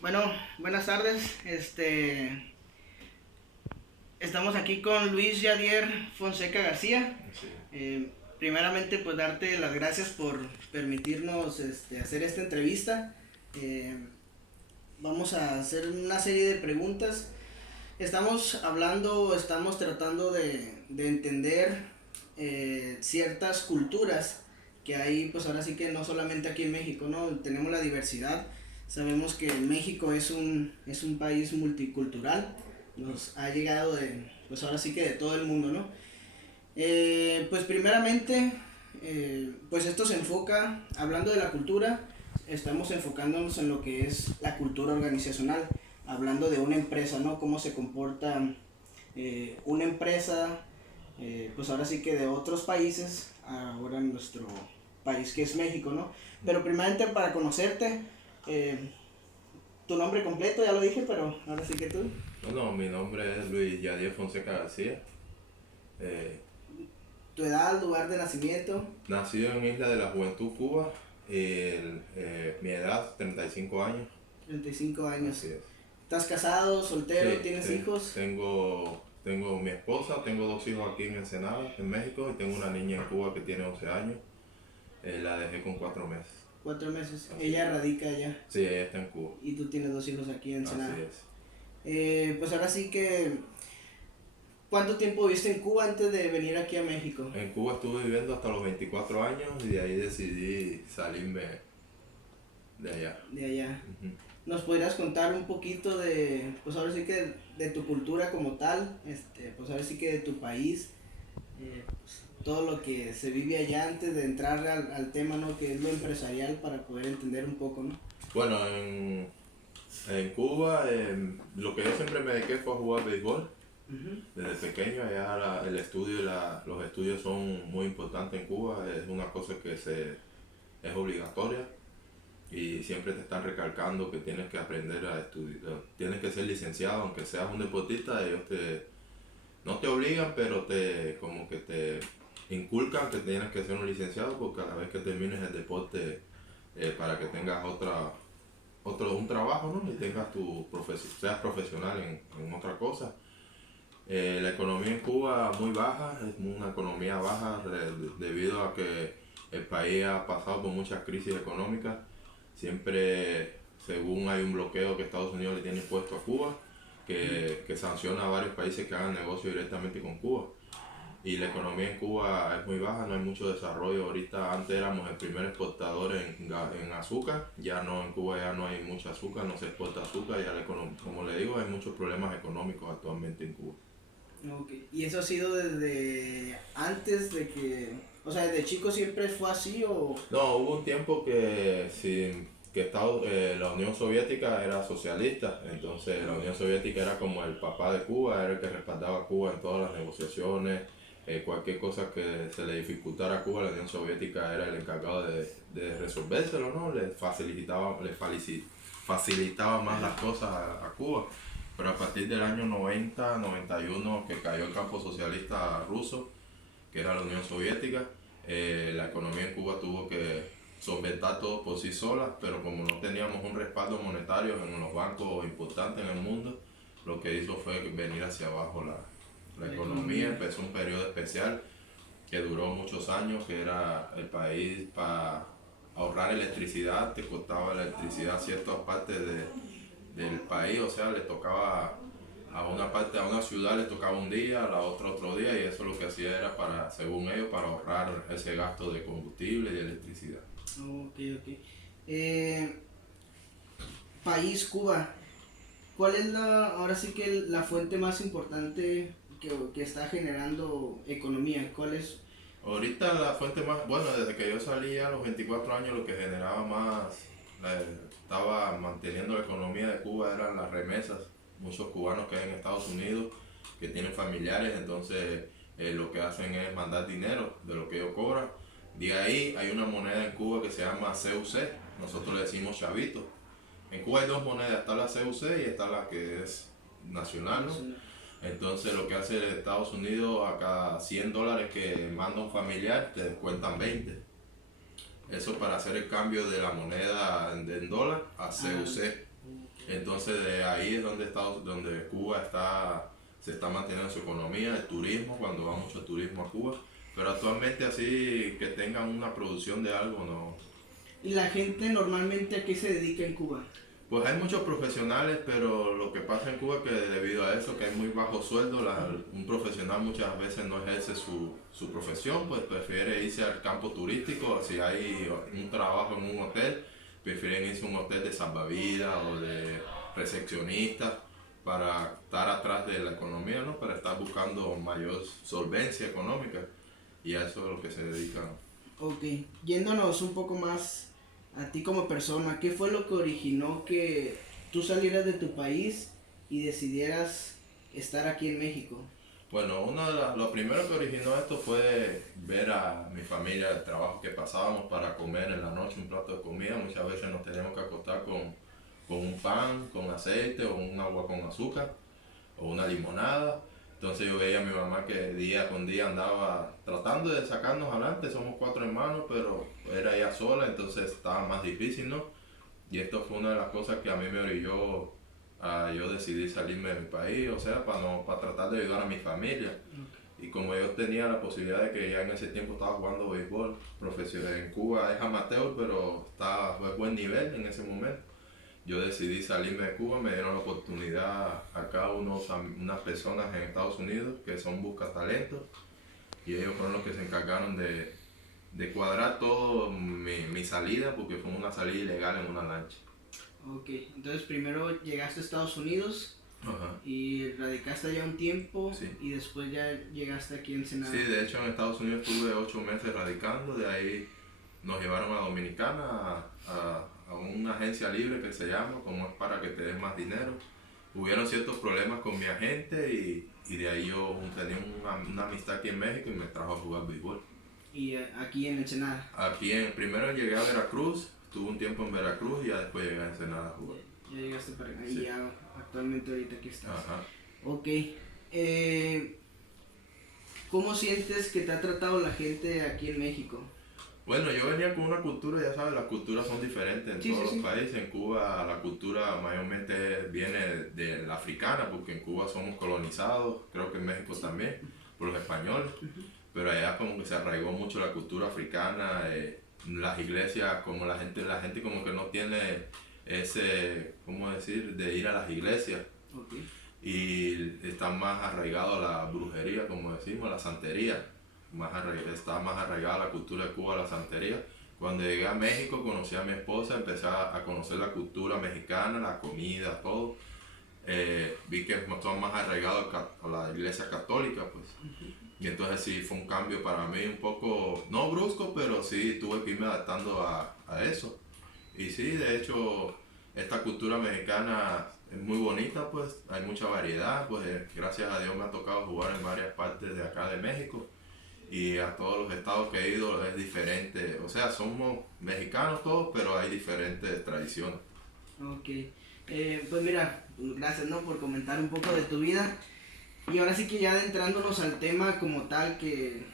Bueno, buenas tardes. Estamos aquí con Luis Yadier Fonseca García. Sí. Primeramente, pues darte las gracias por permitirnos hacer esta entrevista. Eh, Vamos a hacer una serie de preguntas. Estamos tratando de entender ciertas culturas que hay, pues ahora sí que no solamente aquí en México, ¿no? Tenemos la diversidad. Sabemos que México es un país multicultural. Nos ha llegado pues ahora sí que de todo el mundo, ¿no? Pues primeramente, pues esto se enfoca, hablando de la cultura, estamos enfocándonos en lo que es la cultura organizacional, hablando de una empresa, ¿no? Cómo se comporta una empresa, pues ahora sí que de otros países, ahora en nuestro país que es México, ¿no? Pero primeramente para conocerte, eh, tu nombre completo, ya lo dije, pero ahora sí que tú. Bueno, mi nombre es Luis Yadier Fonseca García. Eh, Tu edad, lugar de nacimiento. Nacido en Isla de la Juventud, Cuba. Mi edad, 35 años. 35 años. Así es. ¿Estás casado, soltero, Sí, tienes hijos? tengo mi esposa, tengo dos hijos aquí en Ensenada, en México, y tengo una niña en Cuba que tiene 11 años. La dejé con 4 meses. 4 meses. Así Ella es. radica allá. Sí, ella está en Cuba. Y tú tienes dos hijos aquí en Ensenada. Así es. Pues ahora sí que, ¿cuánto tiempo viviste en Cuba antes de venir aquí a México? En Cuba estuve viviendo hasta los 24 años y de ahí decidí salirme de allá. De allá. Ujú. ¿Nos podrías contar un poquito de, pues ahora sí que de tu cultura como tal, pues ahora sí que de tu país, pues, todo lo que se vive allá antes de entrar al tema, ¿no? Que es lo empresarial para poder entender un poco, ¿no? Bueno, en Cuba lo que yo siempre me dediqué fue a jugar béisbol. Ujú. Desde pequeño allá el estudio los estudios son muy importantes en Cuba. Es una cosa es obligatoria y siempre te están recalcando que tienes que aprender a estudiar. Tienes que ser licenciado, aunque seas un deportista, no te obligan, pero como que te inculcan que tienes que ser un licenciado porque cada vez que termines el deporte para que tengas un trabajo, ¿no? Y tengas seas profesional en otra cosa. La economía en Cuba muy baja, es una economía baja debido a que el país ha pasado por muchas crisis económicas. Siempre, según hay un bloqueo que Estados Unidos le tiene impuesto a Cuba, que sanciona a varios países que hagan negocio directamente con Cuba. Y la economía en Cuba es muy baja, no hay mucho desarrollo. Ahorita antes éramos el primer exportador en azúcar, ya no, en Cuba ya no hay mucho azúcar, no se exporta azúcar, como le digo, hay muchos problemas económicos actualmente en Cuba. Okay. ¿Y eso ha sido desde antes de que, o sea, desde chico siempre fue así o...? No, hubo un tiempo que la Unión Soviética era socialista, entonces la Unión Soviética era como el papá de Cuba, era el que respaldaba a Cuba en todas las negociaciones, cualquier cosa que se le dificultara a Cuba, la Unión Soviética era el encargado de resolvérselo, ¿no? Facilitaba más las cosas a Cuba. Pero a partir del año 90, 91, que cayó el campo socialista ruso, que era la Unión Soviética, la economía en Cuba tuvo que solventar todo por sí sola, pero como no teníamos un respaldo monetario en los bancos importantes en el mundo, lo que hizo fue venir hacia abajo la economía. Empezó un periodo especial que duró muchos años, que era el país para ahorrar electricidad, te costaba la electricidad ciertas partes del país, o sea, le tocaba a una parte, a una ciudad le tocaba un día, a la otra otro día, y eso lo que hacía era para, según ellos, para ahorrar ese gasto de combustible y de electricidad. Ok, ok. Eh, País Cuba, ¿cuál es ahora sí que la fuente más importante que está generando economía? ¿Cuál es? Ahorita la fuente más, bueno, desde que yo salí a los 24 años, lo que generaba más, estaba manteniendo la economía de Cuba eran las remesas. Muchos cubanos que hay en Estados Unidos, que tienen familiares, entonces lo que hacen es mandar dinero de lo que ellos cobran. De ahí hay una moneda en Cuba que se llama CUC, nosotros le decimos chavito. En Cuba hay dos monedas, está la CUC y está la que es nacional, ¿no? Entonces lo que hace Estados Unidos, a cada $100 que manda un familiar, te descuentan 20. Eso para hacer el cambio de la moneda en dólar a CUC. Entonces de ahí es donde Cuba se está manteniendo su economía, el turismo, cuando va mucho turismo a Cuba. Pero actualmente así que tengan una producción de algo, no. ¿Y la gente normalmente a qué se dedica en Cuba? Pues hay muchos profesionales, pero lo que pasa en Cuba es que debido a eso, que hay muy bajo sueldo, un profesional muchas veces no ejerce su profesión, pues prefiere irse al campo turístico. Si hay un trabajo en un hotel, prefieren irse a un hotel de salvavidas o de recepcionista para estar atrás de la economía, ¿no? Para estar buscando mayor solvencia económica, y a eso es lo que se dedican. Ok, yéndonos un poco más a ti como persona, ¿qué fue lo que originó que tú salieras de tu país y decidieras estar aquí en México? Bueno, lo primero que originó esto fue ver a mi familia, el trabajo que pasábamos para comer en la noche, un plato de comida. Muchas veces nos teníamos que acostar con un pan, con aceite o un agua con azúcar o una limonada. Entonces yo veía a mi mamá que día con día andaba tratando de sacarnos adelante. Somos 4 hermanos, pero era ella sola, entonces estaba más difícil, ¿no? Y esto fue una de las cosas que a mí me orilló a yo decidí salirme de mi país, o sea, para tratar de ayudar a mi familia. Y como yo tenía la posibilidad de que ya en ese tiempo estaba jugando béisbol profesional en Cuba, es amateur, pero estaba a buen nivel en ese momento. Yo decidí salirme de Cuba, me dieron la oportunidad acá unas personas en Estados Unidos que son buscatalentos, y ellos fueron los que se encargaron de cuadrar todo mi salida, porque fue una salida ilegal en una lancha. Ok, entonces primero llegaste a Estados Unidos. Ajá. Y radicaste allá un tiempo. Sí. Y después ya llegaste aquí en Ensenada. Sí, de hecho en Estados Unidos estuve 8 meses radicando, de ahí nos llevaron a Dominicana a una agencia libre que se llama, como es para que te den más dinero. Hubieron ciertos problemas con mi agente y de ahí yo tenía una amistad aquí en México y me trajo a jugar béisbol. Y aquí en Ensenada. Primero llegué a Veracruz, estuve un tiempo en Veracruz y ya después llegué a Ensenada a jugar. Ya llegaste para acá. Sí. Y ya actualmente ahorita aquí estás. Ajá. Ok. ¿Cómo sientes que te ha tratado la gente aquí en México? Bueno, yo venía con una cultura, ya sabes, las culturas son diferentes en todos los países. En Cuba la cultura mayormente viene de la africana, porque en Cuba somos colonizados, creo que en México también, por los españoles. Pero allá como que se arraigó mucho la cultura africana, las iglesias, como la gente como que no tiene ese, ¿cómo decir?, de ir a las iglesias. Okay. Y están más arraigados a la brujería, como decimos, a la santería. Está más arraigada la cultura de Cuba a la santería. Cuando llegué a México conocí a mi esposa, empecé a conocer la cultura mexicana, la comida, todo. Vi que son más arraigados a la iglesia católica, pues. Y entonces sí fue un cambio para mí un poco, no brusco, pero sí tuve que irme adaptando a eso. Y sí, de hecho, esta cultura mexicana es muy bonita, pues hay mucha variedad, pues gracias a Dios me ha tocado jugar en varias partes de acá de México, y a todos los estados que he ido es diferente, o sea, somos mexicanos todos, pero hay diferentes tradiciones. Ok, pues mira, gracias, ¿no?, por comentar un poco de tu vida. Y ahora sí que ya adentrándonos al tema como tal, que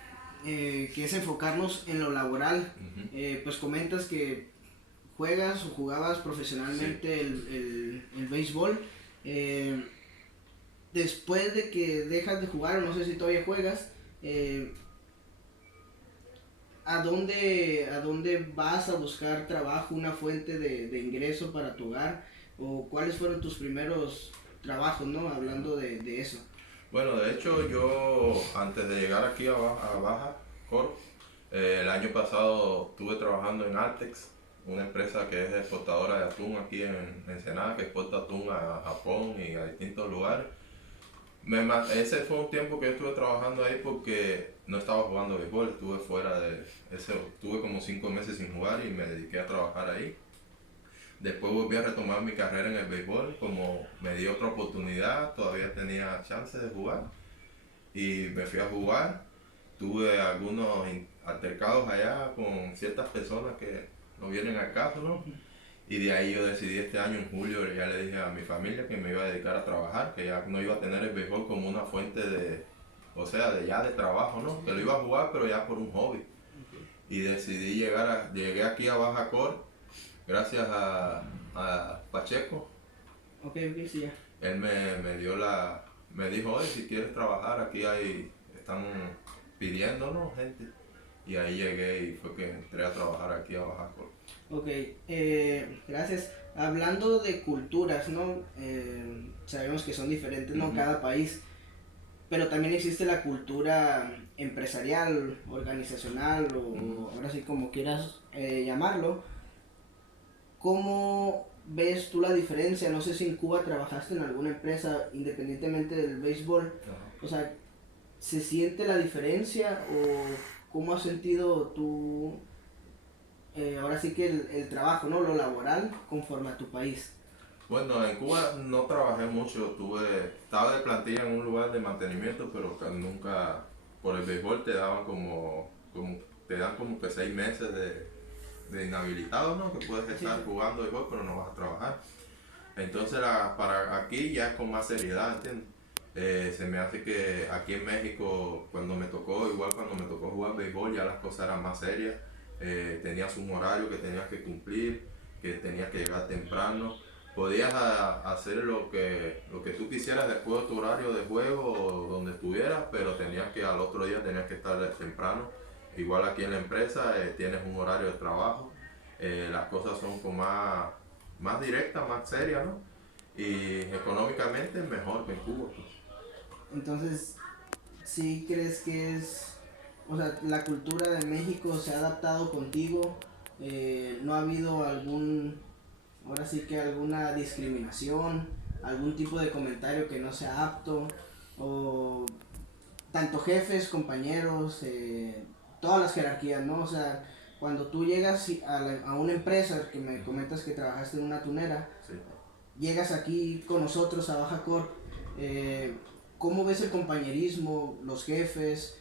es enfocarnos en lo laboral. Pues comentas que juegas o jugabas profesionalmente, sí, el béisbol. Después de que dejas de jugar, o no sé si todavía juegas, ¿a dónde vas a buscar trabajo, una fuente de ingreso para tu hogar? ¿O cuáles fueron tus primeros trabajos, ¿no?, hablando de eso? Bueno, de hecho yo antes de llegar aquí a Baja Cor, el año pasado estuve trabajando en Altex, una empresa que es exportadora de atún aquí en Ensenada, que exporta atún a Japón y a distintos lugares. Ese fue un tiempo que yo estuve trabajando ahí porque no estaba jugando béisbol, estuve fuera de ese, estuve como 5 meses sin jugar y me dediqué a trabajar ahí. Después volví a retomar mi carrera en el béisbol, como me dio otra oportunidad, todavía tenía chance de jugar y me fui a jugar. Tuve algunos altercados allá con ciertas personas que no vienen al caso, ¿no? Y de ahí yo decidí este año, en julio, ya le dije a mi familia que me iba a dedicar a trabajar, que ya no iba a tener el béisbol como una fuente de, o sea, de trabajo, ¿no? Que lo iba a jugar, pero ya por un hobby. Y decidí llegué aquí a Baja Cor, gracias a Pacheco, Ok, ok, sí, ya. Él me dijo, oye, si quieres trabajar, están pidiéndonos gente. Y ahí llegué y fue que entré a trabajar aquí a Baja Col. Ok, gracias. Hablando de culturas, ¿no? Sabemos que son diferentes, ¿no? Ujú. Cada país, pero también existe la cultura empresarial, organizacional, Ujú. o ahora sí como quieras llamarlo. ¿Cómo ves tú la diferencia? No sé si en Cuba trabajaste en alguna empresa, independientemente del béisbol. Ajá. O sea, ¿se siente la diferencia o cómo has sentido tú, ahora sí que el trabajo, ¿no? Lo laboral conforme a tu país? Bueno, en Cuba no trabajé mucho, estaba de plantilla en un lugar de mantenimiento, pero que nunca, por el béisbol te dan como que 6 meses de inhabilitado, ¿no? Que puedes Sí, estar sí. jugando béisbol, pero no vas a trabajar. Entonces para aquí ya es con más seriedad, ¿entiendes? Se me hace que aquí en México, cuando me tocó jugar béisbol, ya las cosas eran más serias. Tenías un horario que tenías que cumplir, que tenías que llegar temprano. Podías hacer lo que tú quisieras después de tu horario de juego o donde estuvieras, pero al otro día tenías que estar temprano. Igual aquí en la empresa tienes un horario de trabajo. Las cosas son más directas, más serias, ¿no? Y económicamente mejor que en Cuba, pues. Entonces, ¿sí crees que es, o sea, la cultura de México se ha adaptado contigo? ¿No ha habido ahora sí que alguna discriminación, algún tipo de comentario que no sea apto? O tanto jefes, compañeros, todas las jerarquías, ¿no? O sea, cuando tú llegas a una empresa, que me comentas que trabajaste en una tunera, Sí. llegas aquí con nosotros a Baja Corp, eh, ¿cómo ves el compañerismo, los jefes?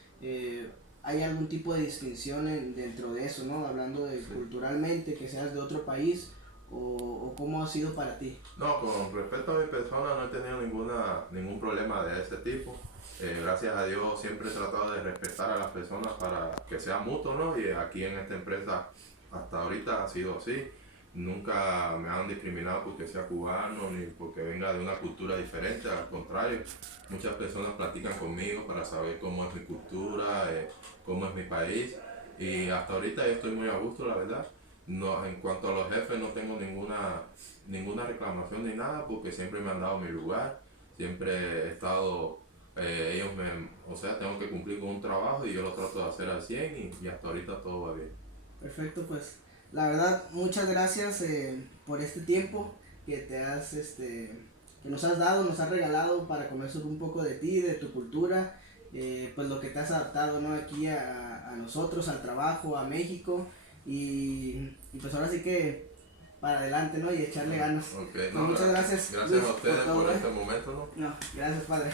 ¿Hay algún tipo de distinción dentro de eso, ¿no? Hablando de Sí. culturalmente, que seas de otro país, o cómo ha sido para ti. No, con respecto a mi persona no he tenido ningún problema de ese tipo. Gracias a Dios siempre he tratado de respetar a las personas para que sea mutuo, ¿no? Y aquí en esta empresa hasta ahorita ha sido así. Nunca me han discriminado porque sea cubano ni porque venga de una cultura diferente, al contrario, muchas personas platican conmigo para saber cómo es mi cultura, cómo es mi país y hasta ahorita yo estoy muy a gusto, la verdad. No, en cuanto a los jefes no tengo ninguna reclamación ni nada porque siempre me han dado mi lugar, siempre he estado, o sea, tengo que cumplir con un trabajo y yo lo trato de hacer al 100 y hasta ahorita todo va bien. Perfecto, pues la verdad, muchas gracias por este tiempo que nos has dado, nos has regalado para conocer un poco de ti, de tu cultura, pues lo que te has adaptado, ¿no? Aquí a nosotros, al trabajo, a México y pues ahora sí que para adelante, ¿no? Y echarle ganas. Ok, Pues no, muchas gracias, gracias Luis, a por ustedes todo, por ¿eh? este momento, ¿no? No, gracias, padre.